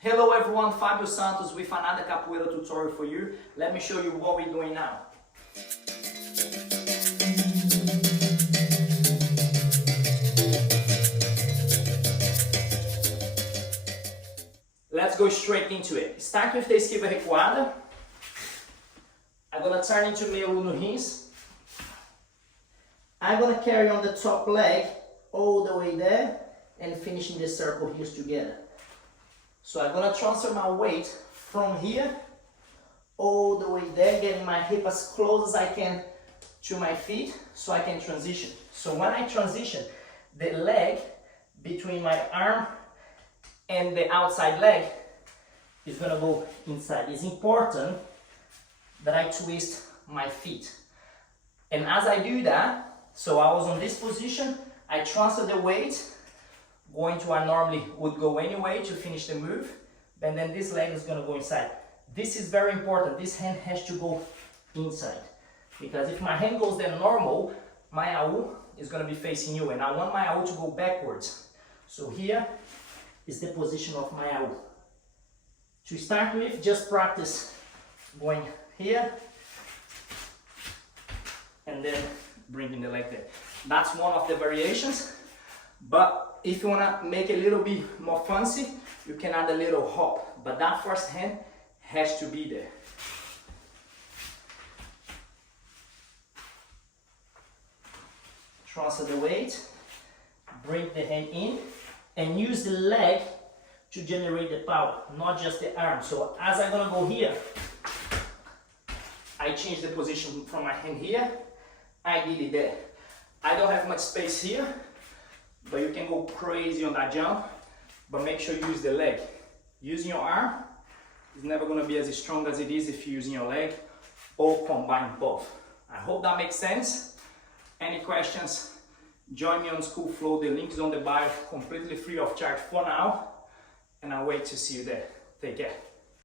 Hello everyone, Fabio Santos with another Capoeira tutorial for you. Let me show you what we're doing now. Let's go straight into it. Start with the esquiva recuada. I'm gonna turn into meio no rins. I'm gonna carry on the top leg all the way there and finishing the circle here together. So I'm gonna transfer my weight from here all the way there, getting my hip as close as I can to my feet so I can transition. So when I transition, the leg between my arm and the outside leg is gonna go inside. It's important that I twist my feet. And as I do that, so I was on this position, I transfer the weight going to where I normally would go anyway to finish the move, and then this leg is going to go inside. This is very important. This hand has to go inside, because if my hand goes there normal, my AU is going to be facing you, and I want my AU to go backwards. So here is the position of my AU. To start with, just practice going here and then bringing the leg there. That's one of the variations, but if you want to make it a little bit more fancy, you can add a little hop, but that first hand has to be there. Transfer the weight, bring the hand in, and use the leg to generate the power, not just the arm. So as I'm gonna go here, I change the position from my hand here, I did it there. I don't have much space here, but you can go crazy on that jump, but make sure you use the leg. Using your arm is never going to be as strong as it is if you're using your leg or combine both. I hope that makes sense. Any questions, join me on School Flow. The link is on the bio, completely free of charge for now, and I wait to see you there. Take care.